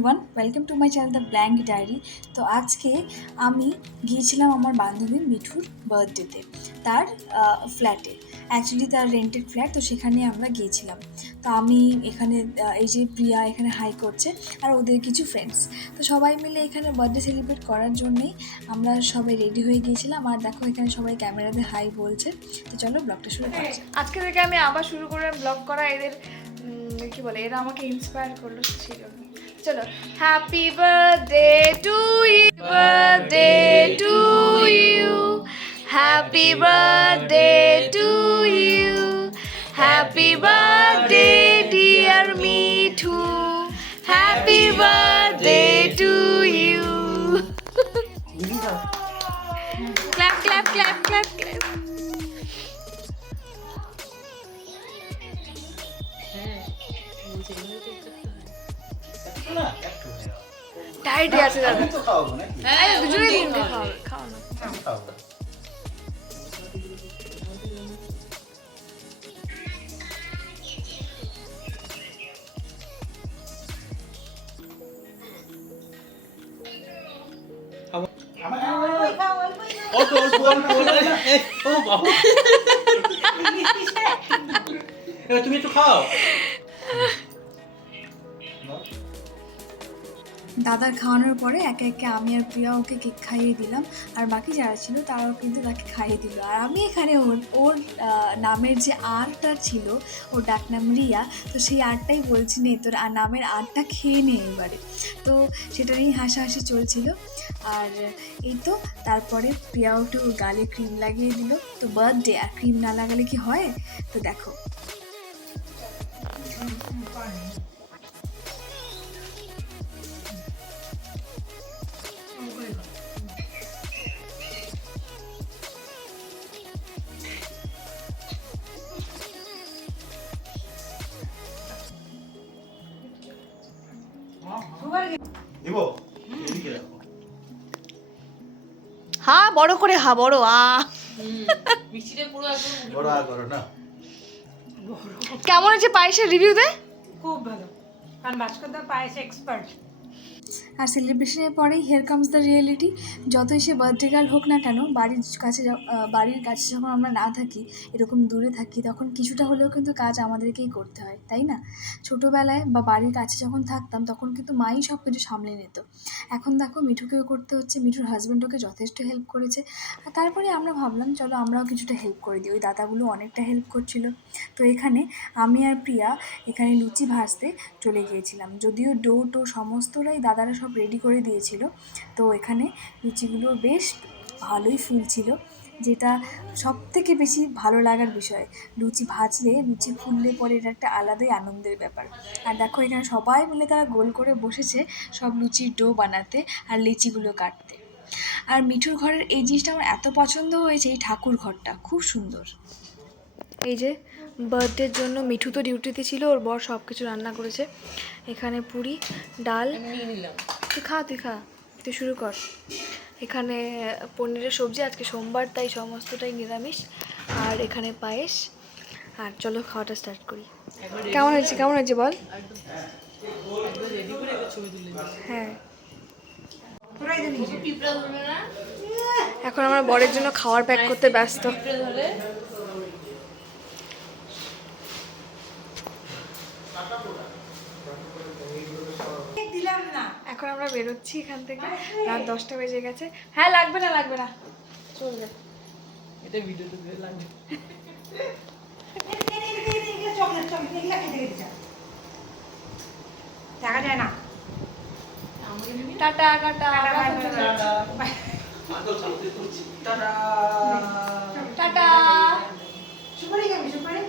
Everyone, welcome to my channel the blank diary. তো আজকে আমি গিয়েছিলাম আমার বান্ধবী মিঠুর বার্থডেতে, তার ফ্ল্যাটে। অ্যাকচুয়ালি তার রেন্টেড ফ্ল্যাট, তো সেখানে আমরা গিয়েছিলাম। তো আমি এখানে এই যে প্রিয়া এখানে হাই করছে, আর ওদের কিছু ফ্রেন্ডস, তো সবাই মিলে এখানে বার্থডে সেলিব্রেট করার জন্যেই আমরা সবাই রেডি হয়ে গিয়েছিলাম। আর দেখো এখানে সবাই ক্যামেরাতে হাই বলছে। তো চলো ব্লগটা শুরু করা যাক। আজকে থেকে আমি আবার শুরু করলাম ব্লগ করা। এদের কি বলে, এরা আমাকে ইন্সপায়ার করলো ছিল। চলো, happy birthday to you, birthday to you, happy birthday to you, happy birthday dear Mithu, happy birthday to you. Clap clap clap clap clap. Tight আছে দাদা। হ্যাঁ, দুজনেই তিনটে খাওয়াবে, খাও না। তুমি একটু খাও। দাদার খাওয়ানোর পরে একে একে আমি আর প্রিয়া ওকে কেক খাইয়ে দিলাম, আর বাকি যারা ছিল তারাও কিন্তু তাকে খাইয়ে দিল। আর আমি এখানে ওর নামের যে আরটা ছিল, ওর ডাক নাম রিয়া, তো সেই আরটাই বলছি, নে তোর নামের আরটা খেয়ে নে এবারে। তো সেটা নিয়েই হাসাহাসি চলছিল। আর এই তো তারপরে প্রিয়াও একটু গালে ক্রিম লাগিয়ে দিল। তো বার্থডে আর ক্রিম না লাগালে কি হয়? তো দেখো হ্যাঁ, বড় করে হা, বড় কেমন হয়েছে পায়েসের রিভিউ দে। খুব ভালো, কারণ ভাস্করদা পায়েসে এক্সপার্ট। আর সেলিব্রেশনের পরেই হিয়ার কামস দ্য রিয়েলিটি। যতই সে বার্থডে গার্ল হোক না কেন, বাড়ির কাছে যখন আমরা না থাকি, এরকম দূরে থাকি, তখন কিছুটা হলেও কিন্তু কাজ আমাদেরকেই করতে হয়, তাই না? ছোটোবেলায় বা বাড়ির কাছে যখন থাকতাম তখন কিন্তু মাই সব কিছু সামলে নিত। এখন দেখো মিঠুকেও করতে হচ্ছে, মিঠুর হাজব্যান্ড ওকে যথেষ্ট হেল্প করেছে। আর তারপরে আমরা ভাবলাম চলো আমরাও কিছুটা হেল্প করে দিই। ওই দাদাগুলো অনেকটা হেল্প করছিল। তো এখানে আমি আর প্রিয়া এখানে লুচি ভাজতে চলে গিয়েছিলাম। যদিও ডো সমস্তটাই দাদারা সব রেডি করে দিয়েছিল। তো এখানে লুচিগুলো বেশ ভালোই ফুলছিল, যেটা সবথেকে বেশি ভালো লাগার বিষয়। লুচি ভাজলে, লুচি ফুললে পরে এটা একটা আলাদাই আনন্দের ব্যাপার। আর দেখো এখানে সবাই মিলে তারা গোল করে বসেছে সব লুচির ডো বানাতে আর লিচিগুলো কাটতে। আর মিঠুর ঘরের এই জিনিসটা আমার এত পছন্দ হয়েছে, এই ঠাকুর ঘরটা খুব সুন্দর। এই যে বার্থডের জন্য মিঠু তো ডিউটিতে ছিল, ওর বর সব কিছু রান্না করেছে। এখানে পুরি, ডাল, তুই খা তুই শুরু কর। এখানে পনিরের সবজি, আজকে সোমবার তাই সমস্তটাই নিরামিষ। আর এখানে পায়েস। আর চলো খাওয়াটা স্টার্ট করি। কেমন হয়েছে বল। হ্যাঁ, এখন আমরা বরের জন্য খাবার প্যাক করতে ব্যস্ত। এখন আমরা বেরোচ্ছি এখান থেকে, রাত 10টা বেজে গেছে। হ্যাঁ, লাগবে না চলবে। এটা ভিডিওতে লাগবে। দেখা যায় না। টাটা। টাটা। সুপারি খাবি? সুপারি